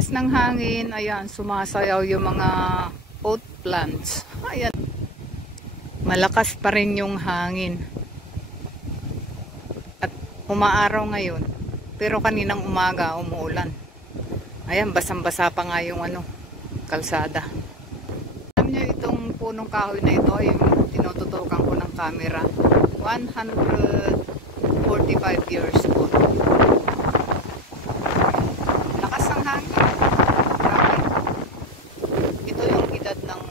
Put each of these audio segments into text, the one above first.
Lakas ng hangin, ayan, sumasayaw yung mga oat plants. Ayan. Malakas pa rin yung hangin. At umaaraw ngayon. Pero kaninang umaga, umuulan. Ayan, basang-basa pa nga yung kalsada. Alam nyo, itong punong kahoy na ito, yung tinututukan ko ng camera. 145 years old. Lakas ng hangin. Grabe. Ito yung edad ng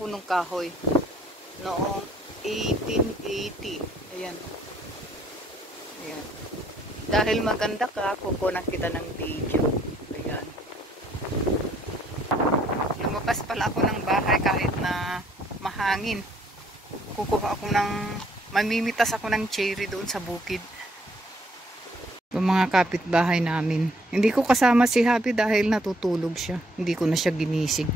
punong kahoy. Noong 1880. Ayan. Ayan. Dahil maganda ka, kukunan kita ng video. Ayan. Lumabas pala ako ng bahay kahit na mahangin. Kukuha ako mamimitas ako ng cherry doon sa bukid. Yung mga kapitbahay namin. Hindi ko kasama si Happy dahil natutulog siya. Hindi ko na siya ginising.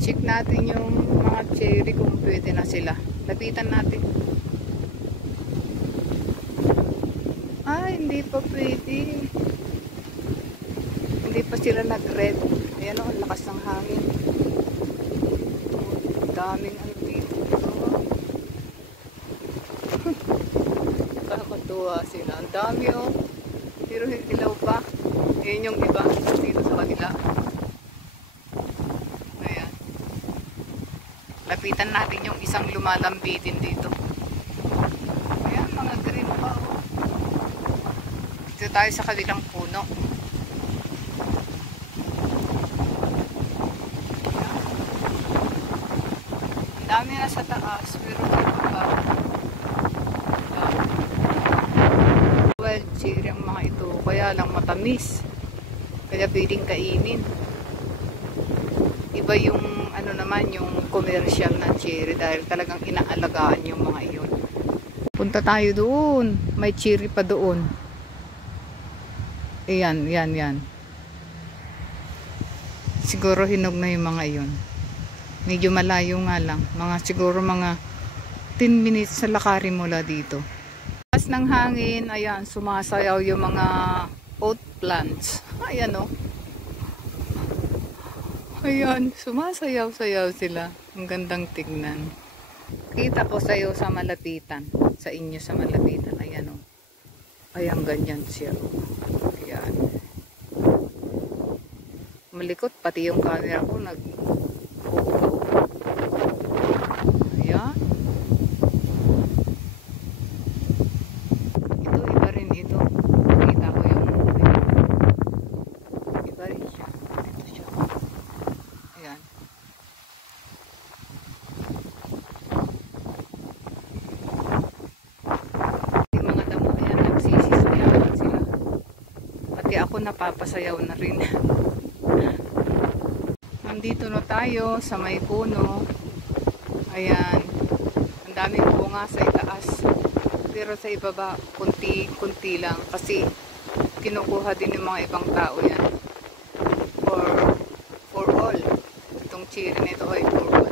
Check natin yung mga cherry kung pwede na sila. Lapitan natin. Ay, hindi pa pwede. Hindi pa sila nag-red. Ayan o, ang lakas ng hangin. Daming dito. Kakatuwa sila. Ang dami o. Pero hilaw pa. Ayan yung iba dito sa kanila. Ayan. Lapitan natin yung isang lumalambitin dito. Ayan, mga green pa o. Dito tayo sa kabilang puno. Ang dami na sa taas, pero dito pa. Wild cherry ang mga ito, kaya lang matamis. Kaya pwedeng kainin. Iba yung naman yung commercial na cherry dahil talagang inaalagaan yung mga iyon. Punta tayo doon. May cherry pa doon. Ayan, yan. Siguro hinog na yung mga iyon. Medyo malayo nga lang. Siguro mga 10 minutes sa lakarin mula dito. Lakas ng hangin, ayan, sumasayaw yung mga oat plants. Ayan o. Ayan, sumasayaw-sayaw sila. Ang gandang tignan. Kita ko sa'yo sa malapitan. Sa inyo sa malapitan. Ayan o. Ayan, ganyan siya. Ayan. Malikot, pati yung camera ko ayan. Ito, iba rin ito. Kita ko yung iba rin siya. Ito siya. Ayan. Yung mga damo, ayan, nagsisisayawan sila. Pati ako napapasayaw na rin. Nandito na tayo sa may puno. Ayan. Ang daming bunga sa itaas. Pero sa ibaba, kunti lang. Kasi kinukuha din ng mga ibang tao yan. For all. Itong cherry na ito ay for all.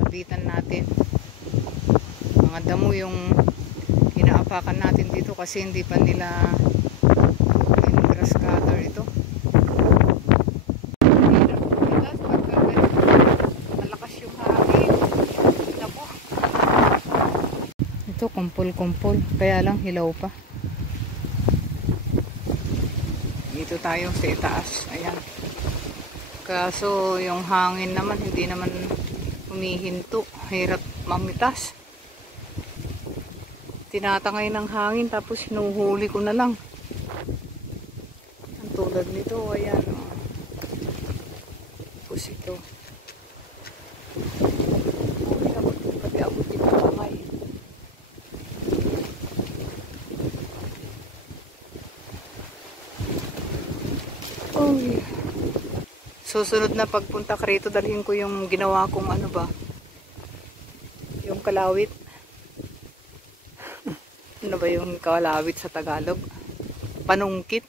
Lapitan natin. Mga damo yung inaapakan natin dito kasi hindi pa nila grass cutter ito. Ito kumpul-kumpul, kaya lang hilaw pa. Dito tayo sa itaas. Ayan. Kaso yung hangin naman hindi naman humihinto. Hirap mamitas. Tinatangay ng hangin tapos hinuhuli ko na lang. Ang tulad nito, ayan. Tapos ito. Pati ako dito kamay. Susunod na pagpunta ka rito, dalhin ko yung ginawa kong yung kalawit. Ano ba yung kalawit sa Tagalog? Panungkit.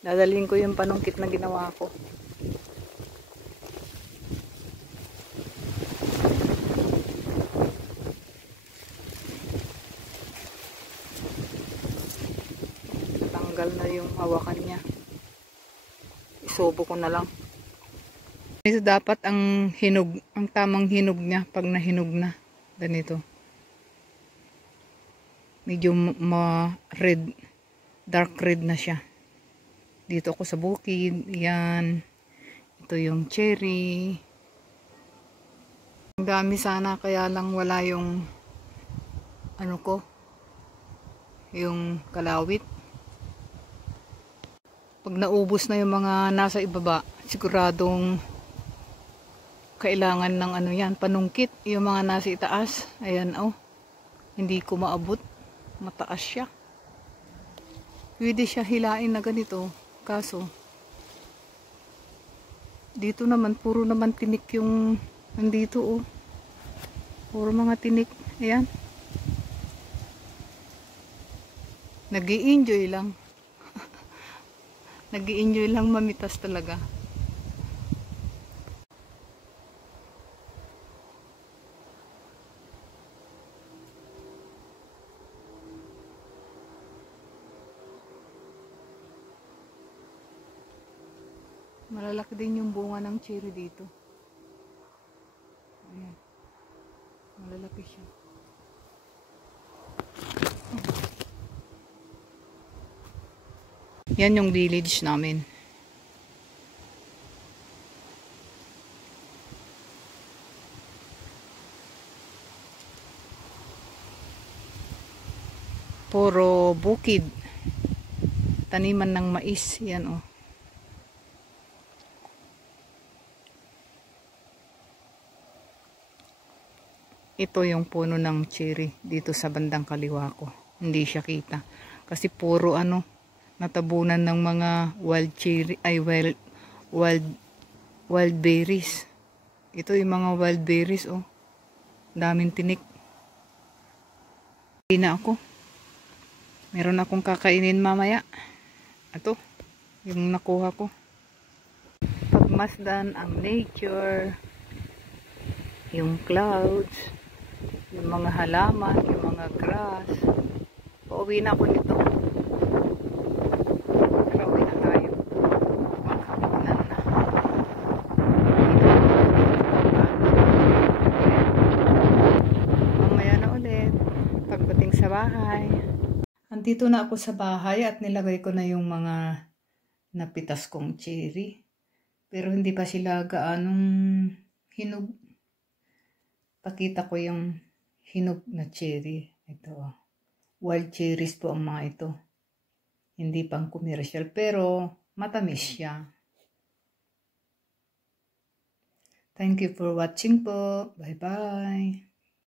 Dadalhin ko yung panungkit na ginawa ko. Tanggal na yung hawakan niya. Isubo ko na lang. Ito dapat ang hinog, ang tamang hinog niya pag nahinog na. Ganito. Medyo red, dark red na siya. Dito ako sa bukid. Yan. Ito yung cherry. Ang dami sana, kaya lang wala yung ano ko, yung kalawit. Pag naubos na yung mga nasa ibaba, siguradong kailangan ng ano yan, panungkit. Yung mga nasa itaas, ayan oh, hindi ko maabot, mataas siya. Pwede siya hilain na ganito, kaso dito naman, puro naman tinik yung nandito oh. Puro mga tinik, ayan. Nag-i-enjoy lang. Nag-i-enjoy lang mamitas talaga. Malalaki din yung bunga ng cherry dito. Ayan. Malalaki siya. Yan yung village namin. Puro bukid. Taniman ng mais. Yan oh. Ito yung puno ng cherry dito sa bandang kaliwa ko. Hindi siya kita. Kasi puro ano, natabunan ng mga wild cherry, ay wild berries. Ito yung mga wild berries oh. Daming tinik. Hindi na ako. Meron akong kakainin mamaya. Ito, yung nakuha ko. Pagmasdan ang nature, yung clouds, yung mga halaman, yung mga grass. Pauwi na ako nito. Pauwi na tayo. Maghapunan na. Mamaya na ulit. Pagdating sa bahay. Andito na ako sa bahay at nilagay ko na yung mga napitas kong cherry. Pero hindi pa sila gaanong hinog. Pakita ko yung hinog na cherry. Ito. Wild cherries po ang mga ito. Hindi pang commercial pero matamis siya. Thank you for watching po. Bye bye.